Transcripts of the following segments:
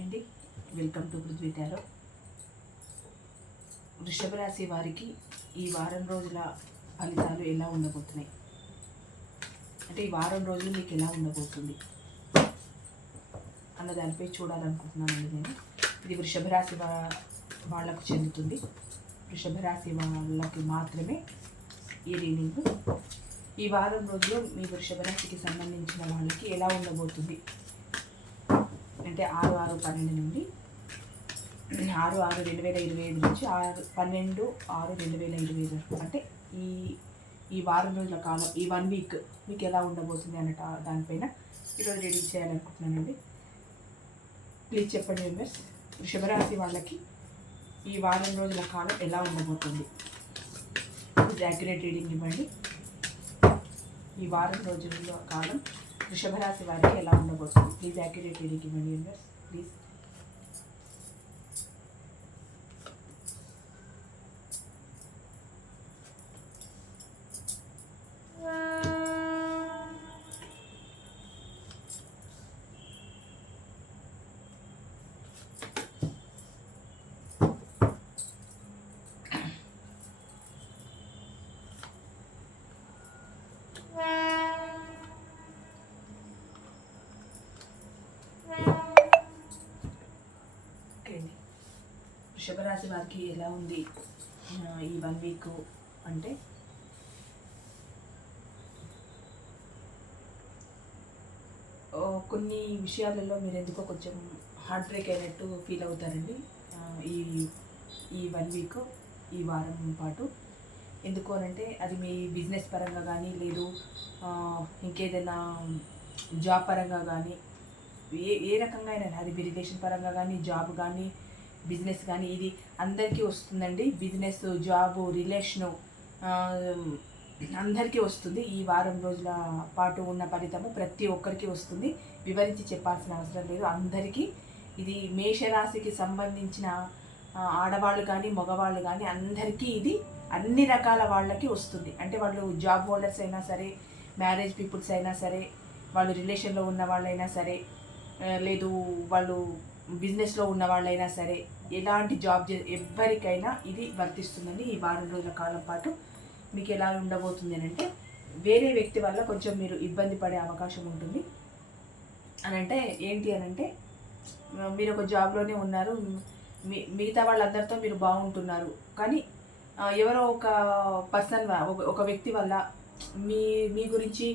Hi అండి, welcome to Prithvi tarot. వృషభ రాశి వారికి ఈ వారం రోజుల ఫలితాలు ఎలా ఉండబోతున్నాయి అంటే ఈ వారం రోజులు మీకు ఎలా ఉండబోతుంది అన్న దానిపై చూడాలనుకుంటున్నానండి నేను. ఇది వృషభ రాశి వాళ్ళకు చెందుతుంది. వృషభ రాశి వాళ్ళకి మాత్రమే ఈ రీడింగ్. ఈ వారం రోజులు మీ వృషభ రాశికి సంబంధించిన వాళ్ళకి ఎలా ఉండబోతుంది అంటే 6/6/12 నుండి 6/6/2025 నుంచి 12/6/2025 వరకు, అంటే ఈ వారం రోజుల కాలం, ఈ 1 వీక్ మీకు ఎలా ఉండబోతుంది అన్నట్టు దానిపైన ఈరోజు రీడింగ్ చేయాలనుకుంటున్నానండి. ప్లీజ్ చెప్పండి మెంబర్స్, వృషభ రాశి వాళ్ళకి ఈ వారం రోజుల కాలం ఎలా ఉండబోతుంది? యాక్యురేట్ రీడింగ్ ఇవ్వండి. ఈ వారం రోజుల కాలం వృషభ రాశి వారికి ఎలా ఉండబోతుంది? ప్లీజ్ యాక్యురేట్ రీడింగ్ ఇవ్వండి మెంబర్స్, ప్లీజ్. వృషభ రాశి వారికి ఎలా ఉంది ఈ 1 వీక్ అంటే, కొన్ని విషయాలలో మీరు ఎందుకో కొంచెం హార్ట్ బ్రేక్ అయినట్టు ఫీల్ అవుతారండి ఈ 1 వీక్, ఈ వారం పాటు. ఎందుకు అనంటే అది మీ బిజినెస్ పరంగా కానీ, లేదు ఇంకేదైనా జాబ్ పరంగా కానీ, ఏ రకంగా అయినా, అది మీ రిలేషన్ పరంగా కానీ, జాబ్ కానీ, బిజినెస్ కానీ, ఇది అందరికీ వస్తుందండి. బిజినెస్, జాబు, రిలేషను అందరికీ వస్తుంది. ఈ వారం రోజుల పాటు ఉన్న ఫలితము ప్రతి ఒక్కరికి వస్తుంది. వివరించి చెప్పాల్సిన అవసరం లేదు, అందరికీ. ఇది మేషరాశికి సంబంధించిన ఆడవాళ్ళు కానీ, మగవాళ్ళు కానీ అందరికీ ఇది అన్ని రకాల వాళ్ళకి వస్తుంది. అంటే వాళ్ళు జాబ్ హోల్డర్స్ అయినా సరే, మ్యారేజ్ పీపుల్స్ అయినా సరే, వాళ్ళు రిలేషన్లో ఉన్న వాళ్ళైనా సరే, లేదు వాళ్ళు బిజినెస్లో ఉన్న వాళ్ళైనా సరే, ఎలాంటి జాబ్ ఎవరికైనా ఇది వర్తిస్తుందండి. ఈ వారం రోజుల కాలం పాటు మీకు ఎలా ఉండబోతుంది అని అంటే, వేరే వ్యక్తి వల్ల కొంచెం మీరు ఇబ్బంది పడే అవకాశం ఉంటుంది. అని అంటే ఏంటి అని అంటే, మీరు ఒక జాబ్లోనే ఉన్నారు, మిగతా వాళ్ళందరితో మీరు బాగుంటున్నారు, కానీ ఎవరో ఒక పర్సన్, ఒక వ్యక్తి వల్ల మీ గురించి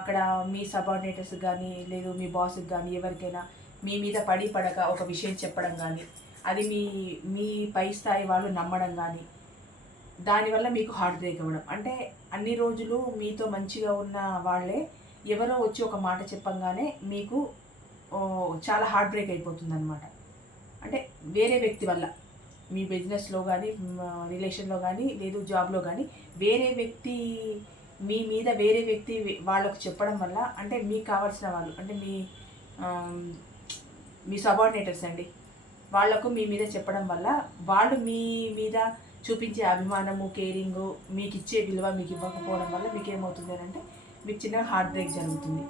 అక్కడ మీ సబార్డినేటర్స్ కానీ, లేదు మీ బాస్కి కానీ, ఎవరికైనా మీ మీద పడక ఒక విషయం చెప్పడం కానీ, అది మీ పై స్థాయి వాళ్ళు నమ్మడం కానీ, దానివల్ల మీకు హార్ట్ బ్రేక్ అవ్వడం. అంటే అన్ని రోజులు మీతో మంచిగా ఉన్న వాళ్ళే ఎవరో వచ్చి ఒక మాట చెప్పంగానే మీకు చాలా హార్ట్ బ్రేక్ అయిపోతుంది అనమాట. అంటే వేరే వ్యక్తి వల్ల, మీ బిజినెస్లో కానీ, రిలేషన్లో కానీ, లేదు జాబ్లో కానీ, వేరే వ్యక్తి మీ మీద వేరే వ్యక్తి వాళ్ళకు చెప్పడం వల్ల, అంటే మీకు కావాల్సిన వాళ్ళు, అంటే మీ సబార్డినేటర్స్ అండి, వాళ్లకు మీ మీద చెప్పడం వల్ల, వాళ్ళు మీ మీద చూపించే అభిమానము, కేరింగు, మీకు ఇచ్చే విలువ మీకు ఇవ్వకపోవడం వల్ల మీకు ఏమవుతుంది అని అంటే, మీకు చిన్న హార్ట్ బ్రేక్ జరుగుతుంది.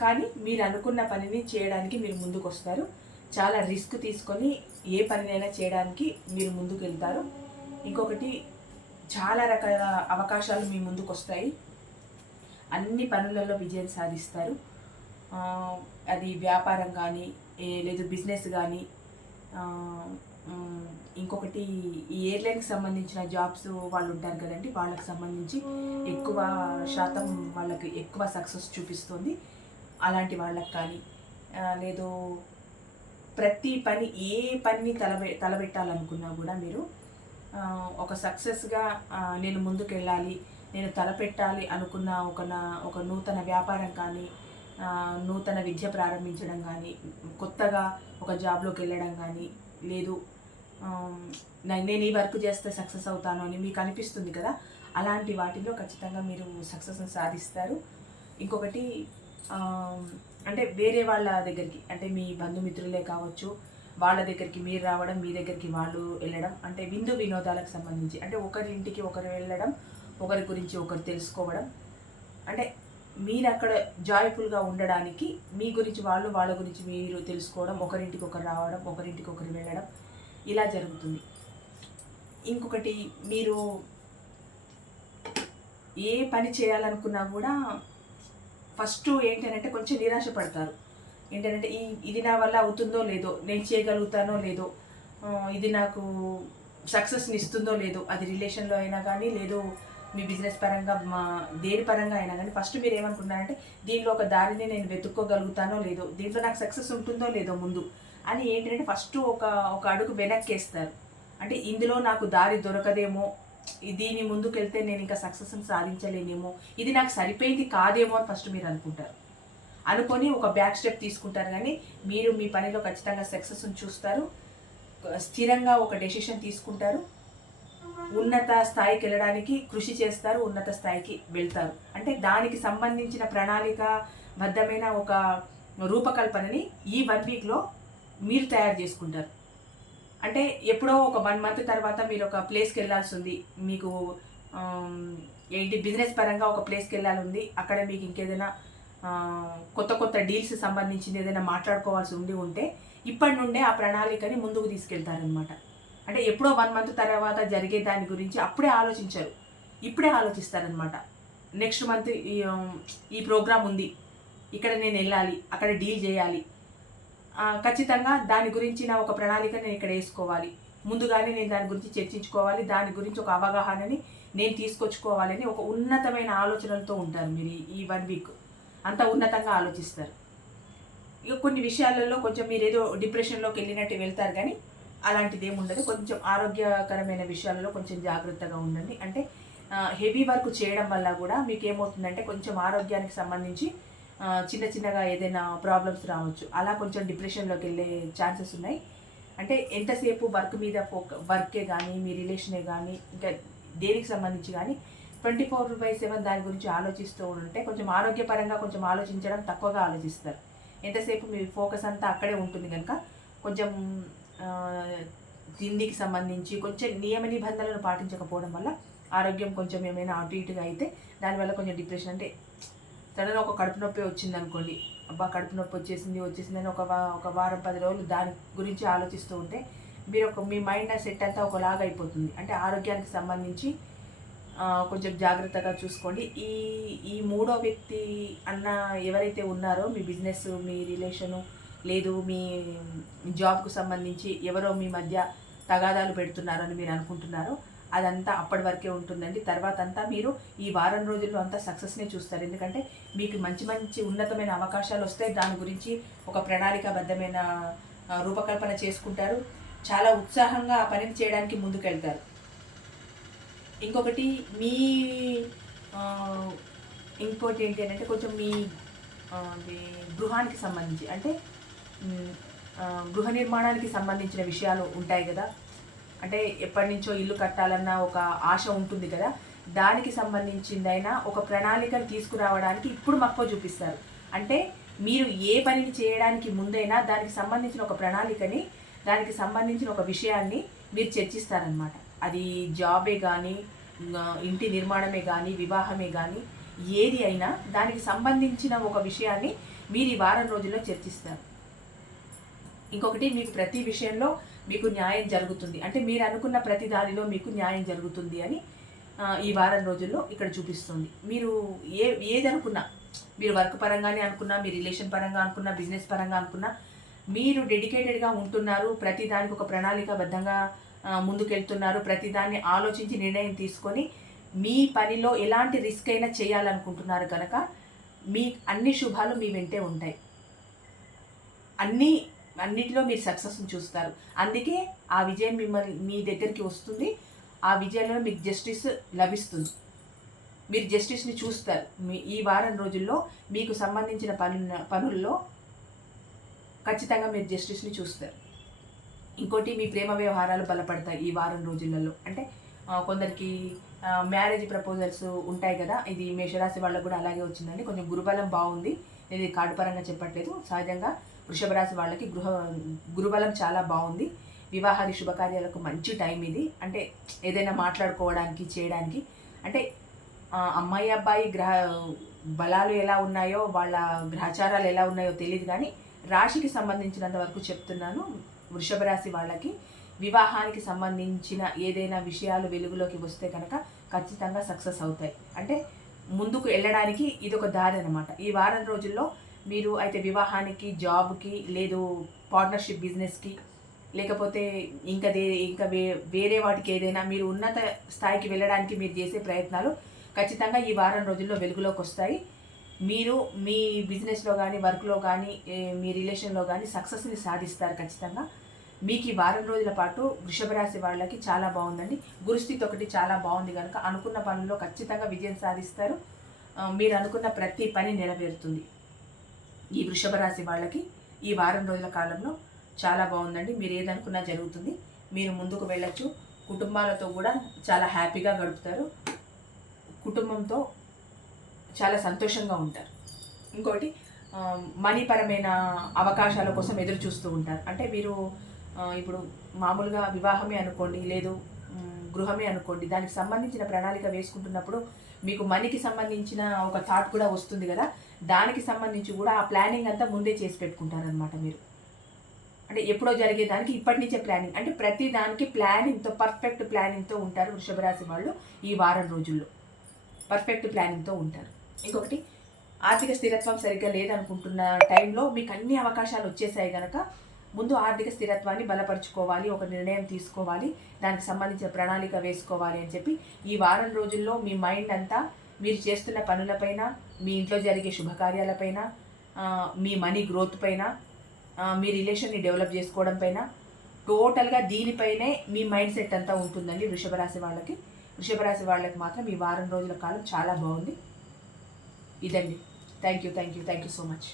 కానీ మీరు అనుకున్న పనిని చేయడానికి మీరు ముందుకు వస్తారు. చాలా రిస్క్ తీసుకొని ఏ పనినైనా చేయడానికి మీరు ముందుకు వెళ్తారు. ఇంకొకటి, చాలా రకాల అవకాశాలు మీ ముందుకు వస్తాయి. అన్ని పనులలో విజయం సాధిస్తారు. అది వ్యాపారం కానీ, లేదు బిజినెస్ కానీ, ఇంకొకటి ఈ ఎయిర్లైన్కి సంబంధించిన జాబ్స్ వాళ్ళు ఉంటారు కదండి, వాళ్ళకి సంబంధించి ఎక్కువ శాతం వాళ్ళకి ఎక్కువ సక్సెస్ చూపిస్తుంది. అలాంటి వాళ్ళకి కానీ, లేదు ప్రతి పని, ఏ పనిని తలబెట్టాలనుకున్నా కూడా మీరు ఒక సక్సెస్గా నేను ముందుకు వెళ్ళాలి, నేను తలపెట్టాలి అనుకున్న ఒక నూతన వ్యాపారం కానీ, నూతన విద్య ప్రారంభించడం కానీ, కొత్తగా ఒక జాబ్లోకి వెళ్ళడం కానీ, లేదు నేను ఈ వర్క్ చేస్తే సక్సెస్ అవుతాను అని మీకు అనిపిస్తుంది కదా, అలాంటి వాటిలో ఖచ్చితంగా మీరు సక్సెస్ని సాధిస్తారు. ఇంకొకటి, అంటే వేరే వాళ్ళ దగ్గరికి, అంటే మీ బంధుమిత్రులే కావచ్చు, వాళ్ళ దగ్గరికి మీరు రావడం, మీ దగ్గరికి వాళ్ళు వెళ్ళడం, అంటే విందు వినోదాలకు సంబంధించి, అంటే ఒకరి ఇంటికి ఒకరు వెళ్ళడం, ఒకరి గురించి ఒకరు తెలుసుకోవడం, అంటే మీరు అక్కడ జాయ్ఫుల్గా ఉండడానికి మీ గురించి వాళ్ళు, వాళ్ళ గురించి మీరు తెలుసుకోవడం, ఒకరింటికి ఒకరు రావడం, ఒకరింటికి ఒకరు వెళ్ళడం ఇలా జరుగుతుంది. ఇంకొకటి, మీరు ఏ పని చేయాలనుకున్నా కూడా ఫస్ట్ ఏంటంటే కొంచెం నిరాశ పడతారు. ఏంటంటే ఇది నా వల్ల అవుతుందో లేదో, నేను చేయగలుగుతానో లేదో, ఇది నాకు సక్సెస్ని ఇస్తుందో లేదో, అది రిలేషన్లో అయినా కానీ, లేదు మీ బిజినెస్ పరంగా, దేని పరంగా అయినా కానీ ఫస్ట్ మీరు ఏమనుకుంటున్నారంటే దీనిలో ఒక దారిని నేను వెతుక్కోగలుగుతానో లేదో, దీంట్లో నాకు సక్సెస్ ఉంటుందో లేదో ముందు అని ఏంటంటే ఫస్ట్ ఒక అడుగు వెనక్కేస్తారు. అంటే ఇందులో నాకు దారి దొరకదేమో, దీని ముందుకు వెళ్తే నేను ఇంకా సక్సెస్ని సాధించలేనేమో, ఇది నాకు సరిపోయింది కాదేమో అని ఫస్ట్ మీరు అనుకొని ఒక బ్యాక్ స్టెప్ తీసుకుంటారు. కానీ మీరు మీ పనిలో ఖచ్చితంగా సక్సెస్ని చూస్తారు, స్థిరంగా ఒక డెసిషన్ తీసుకుంటారు, ఉన్నత స్థాయికి వెళ్ళడానికి కృషి చేస్తారు, ఉన్నత స్థాయికి వెళ్తారు. అంటే దానికి సంబంధించిన ప్రణాళికాబద్ధమైన ఒక రూపకల్పనని ఈ 1 వీక్లో మీరు తయారు చేసుకుంటారు. అంటే ఎప్పుడో ఒక 1 మంత్ తర్వాత మీరు ఒక ప్లేస్కి వెళ్ళాల్సి ఉంది, మీకు ఏంటి బిజినెస్ పరంగా ఒక ప్లేస్కి వెళ్ళాలి ఉంది, అక్కడ మీకు ఇంకేదైనా కొత్త డీల్స్ సంబంధించింది ఏదైనా మాట్లాడుకోవాల్సి ఉంటే ఇప్పటి నుండే ఆ ప్రణాళికని ముందుకు తీసుకెళ్తారనమాట. అంటే ఎప్పుడో 1 మంత్ తర్వాత జరిగే దాని గురించి అప్పుడే ఆలోచించరు, ఇప్పుడే ఆలోచిస్తారనమాట. నెక్స్ట్ మంత్ ఈ ప్రోగ్రామ్ ఉంది, ఇక్కడ నేను వెళ్ళాలి, అక్కడ డీల్ చేయాలి, ఖచ్చితంగా దాని గురించిన ఒక ప్రణాళిక నేను ఇక్కడ వేసుకోవాలి, ముందుగానే నేను దాని గురించి చర్చించుకోవాలి, దాని గురించి ఒక అవగాహనని నేను తీసుకొచ్చుకోవాలని ఒక ఉన్నతమైన ఆలోచనలతో ఉంటారు. మీరు ఈ 1 వీక్ అంత ఉన్నతంగా ఆలోచిస్తారు. ఇక కొన్ని విషయాలలో కొంచెం మీరు ఏదో డిప్రెషన్లోకి వెళ్ళినట్టు వెళ్తారు, కానీ అలాంటిది ఏముండదు. కొంచెం ఆరోగ్యకరమైన విషయాలలో కొంచెం జాగ్రత్తగా ఉండండి. అంటే హెవీ వర్క్ చేయడం వల్ల కూడా మీకు ఏమవుతుందంటే కొంచెం ఆరోగ్యానికి సంబంధించి చిన్నగా ఏదైనా ప్రాబ్లమ్స్ రావచ్చు. అలా కొంచెం డిప్రెషన్లోకి వెళ్ళే ఛాన్సెస్ ఉన్నాయి. అంటే ఎంతసేపు వర్క్ మీద వర్కే కానీ, మీ రిలేషనే కానీ, ఇంకా దేనికి సంబంధించి కానీ 24/7 దాని గురించి ఆలోచిస్తూ ఉంటే కొంచెం ఆరోగ్యపరంగా కొంచెం ఆలోచించడం తక్కువగా ఆలోచిస్తారు. ఎంతసేపు మీ ఫోకస్ అంతా అక్కడే ఉంటుంది కనుక కొంచెం తిండికి సంబంధించి కొంచెం నియమ నిబంధనలను పాటించకపోవడం వల్ల ఆరోగ్యం కొంచెం ఏమైనా అటు ఇటుగా అయితే దానివల్ల కొంచెం డిప్రెషన్, అంటే సడన్గా ఒక కడుపు నొప్పి వచ్చింది అనుకోండి, అబ్బా కడుపు నొప్పి వచ్చేసిందని ఒక వారం 10 రోజులు దాని గురించి ఆలోచిస్తూ ఉంటే మీ మైండ్ సెట్ అంతా ఒకలాగా అయిపోతుంది. అంటే ఆరోగ్యానికి సంబంధించి కొంచెం జాగ్రత్తగా చూసుకోండి. ఈ మూడో వ్యక్తి అన్న ఎవరైతే ఉన్నారో, మీ బిజినెస్, మీ రిలేషను, లేదు మీ జాబ్కు సంబంధించి ఎవరో మీ మధ్య తగాదాలు పెడుతున్నారో అని మీరు అనుకుంటున్నారో, అదంతా అప్పటి వరకే ఉంటుందండి. తర్వాత అంతా మీరు ఈ వారం రోజుల్లో అంతా సక్సెస్నే చూస్తారు. ఎందుకంటే మీకు మంచి ఉన్నతమైన అవకాశాలు వస్తాయి, దాని గురించి ఒక ప్రణాళికాబద్ధమైన రూపకల్పన చేసుకుంటారు, చాలా ఉత్సాహంగా ఆ పనిని చేయడానికి ముందుకెళ్తారు. ఇంకొకటి ఇంకోటి ఏంటి అంటే కొంచెం మీ గృహానికి సంబంధించి, అంటే గృహ నిర్మాణానికి సంబంధించిన విషయాలు ఉంటాయి కదా. అంటే ఎప్పటి నుంచో ఇల్లు కట్టాలన్న ఒక ఆశ ఉంటుంది కదా, దానికి సంబంధించిందైనా ఒక ప్రణాళికను తీసుకురావడానికి ఇప్పుడు మక్కువ చూపిస్తారు. అంటే మీరు ఏ పనిని చేయడానికి ముందైనా దానికి సంబంధించిన ఒక ప్రణాళికని, దానికి సంబంధించిన ఒక విషయాన్ని మీరు చర్చిస్తారనమాట. అది జాబే కానీ, ఇంటి నిర్మాణమే కానీ, వివాహమే కానీ, ఏది అయినా దానికి సంబంధించిన ఒక విషయాన్ని మీరు ఈ వారం రోజుల్లో చర్చిస్తారు. ఇంకొకటి, మీకు ప్రతి విషయంలో మీకు న్యాయం జరుగుతుంది, అంటే మీరు అనుకున్న ప్రతి దానిలో మీకు న్యాయం జరుగుతుంది అని ఈ వారం రోజుల్లో ఇక్కడ చూపిస్తుంది. మీరు ఏది అనుకున్నా, మీరు వర్క్ పరంగానే అనుకున్నా, మీ రిలేషన్ పరంగా అనుకున్నా, బిజినెస్ పరంగా అనుకున్నా, మీరు డెడికేటెడ్గా ఉంటున్నారు, ప్రతి దానికి ఒక ప్రణాళికాబద్ధంగా ముందుకెళ్తున్నారు, ప్రతిదాన్ని ఆలోచించి నిర్ణయం తీసుకొని మీ పనిలో ఎలాంటి రిస్క్ అయినా చేయాలనుకుంటున్నారు కనుక మీ అన్ని శుభాలు మీ వెంటే ఉంటాయి. అన్నిటిలో మీరు సక్సెస్ని చూస్తారు. అందుకే ఆ విజయం మీ దగ్గరికి వస్తుంది, ఆ విజయంలో మీకు జస్టిస్ లభిస్తుంది, మీరు జస్టిస్ని చూస్తారు. ఈ వారం రోజుల్లో మీకు సంబంధించిన పనుల్లో ఖచ్చితంగా మీరు జస్టిస్ని చూస్తారు. ఇంకోటి, మీ ప్రేమ వ్యవహారాలు బలపడతాయి ఈ వారం రోజులలో. అంటే కొందరికి మ్యారేజ్ ప్రపోజల్స్ ఉంటాయి కదా, ఇది మేషరాశి వాళ్ళకు కూడా అలాగే వచ్చిందండి. కొంచెం గురుబలం బాగుంది, నేను ఇది కార్డు పరంగా చెప్పట్లేదు, సహజంగా వృషభ రాశి వాళ్ళకి గురుబలం చాలా బాగుంది. వివాహాది శుభకార్యాలకు మంచి టైం ఇది. అంటే ఏదైనా మాట్లాడుకోవడానికి, చేయడానికి, అంటే అమ్మాయి అబ్బాయి బలాలు ఎలా ఉన్నాయో, వాళ్ళ గ్రహచారాలు ఎలా ఉన్నాయో తెలియదు, కానీ రాశికి సంబంధించినంత వరకు చెప్తున్నాను. వృషభ రాశి వాళ్ళకి వివాహానికి సంబంధించిన ఏదైనా విషయాలు వెలుగులోకి వస్తే కనుక ఖచ్చితంగా సక్సెస్ అవుతాయి. అంటే ముందుకు వెళ్ళడానికి ఇదొక దారి అనమాట. ఈ వారం రోజుల్లో మీరు అయితే వివాహానికి, జాబ్కి, లేదు పార్ట్నర్షిప్ బిజినెస్కి, లేకపోతే ఇంకా వేరే వాటికి ఏదైనా మీరు ఉన్నత స్థాయికి వెళ్ళడానికి మీరు చేసే ప్రయత్నాలు ఖచ్చితంగా ఈ వారం రోజుల్లో వెలుగులోకి వస్తాయి. మీరు మీ బిజినెస్లో కానీ, వర్క్లో కానీ, మీ రిలేషన్లో కానీ సక్సెస్ని సాధిస్తారు ఖచ్చితంగా. మీకు ఈ వారం రోజుల పాటు వృషభ రాశి వాళ్ళకి చాలా బాగుందండి. గురుస్థితి ఒకటి చాలా బాగుంది కనుక అనుకున్న పనుల్లో ఖచ్చితంగా విజయం సాధిస్తారు. మీరు అనుకున్న ప్రతి పని నెరవేరుతుంది. ఈ వృషభ రాశి వాళ్ళకి ఈ వారం రోజుల కాలంలో చాలా బాగుందండి. మీరు ఏదనుకున్నా జరుగుతుంది. మీరు ముందుకు వెళ్ళొచ్చు. కుటుంబాలతో కూడా చాలా హ్యాపీగా గడుపుతారు. కుటుంబంతో చాలా సంతోషంగా ఉంటారు. ఇంకోటి, మనీ పరమైన అవకాశాల కోసం ఎదురు చూస్తూ ఉంటారు. అంటే మీరు ఇప్పుడు మామూలుగా వివాహమే అనుకోండి, లేదు గృహమే అనుకోండి, దానికి సంబంధించిన ప్రణాళిక వేసుకుంటున్నప్పుడు మీకు మనీకి సంబంధించిన ఒక థాట్ కూడా వస్తుంది కదా, దానికి సంబంధించి కూడా ఆ ప్లానింగ్ అంతా ముందే చేసి పెట్టుకుంటారనమాట మీరు. అంటే ఎప్పుడో జరిగేదానికి ఇప్పటి నుంచే ప్లానింగ్, అంటే ప్రతి దానికి ప్లానింగ్తో, పర్ఫెక్ట్ ప్లానింగ్తో ఉంటారు వృషభ రాశి వాళ్ళు. ఈ వారం రోజుల్లో పర్ఫెక్ట్ ప్లానింగ్తో ఉంటారు. ఇంకొకటి, ఆర్థిక స్థిరత్వం సరిగ్గా లేదనుకుంటున్న టైంలో మీకు అన్ని అవకాశాలు వచ్చేసాయి కనుక ముందు ఆర్థిక స్థిరత్వాన్ని బలపరుచుకోవాలి, ఒక నిర్ణయం తీసుకోవాలి, దానికి సంబంధించిన ప్రణాళిక వేసుకోవాలి అని చెప్పి ఈ వారం రోజుల్లో మీ మైండ్ అంతా మీరు చేస్తున్న పనులపైన, మీ ఇంట్లో జరిగే శుభకార్యాలపైన, మీ మనీ గ్రోత్ పైన, మీ రిలేషన్ని డెవలప్ చేసుకోవడం పైన, టోటల్గా దీనిపైనే మీ మైండ్ సెట్ అంతా ఉంటుందండి వృషభ రాశి వాళ్ళకి. వృషభ రాశి వాళ్ళకి మాత్రం ఈ వారం రోజుల కాలం చాలా బాగుంది. ఇదండి. Thank you so much.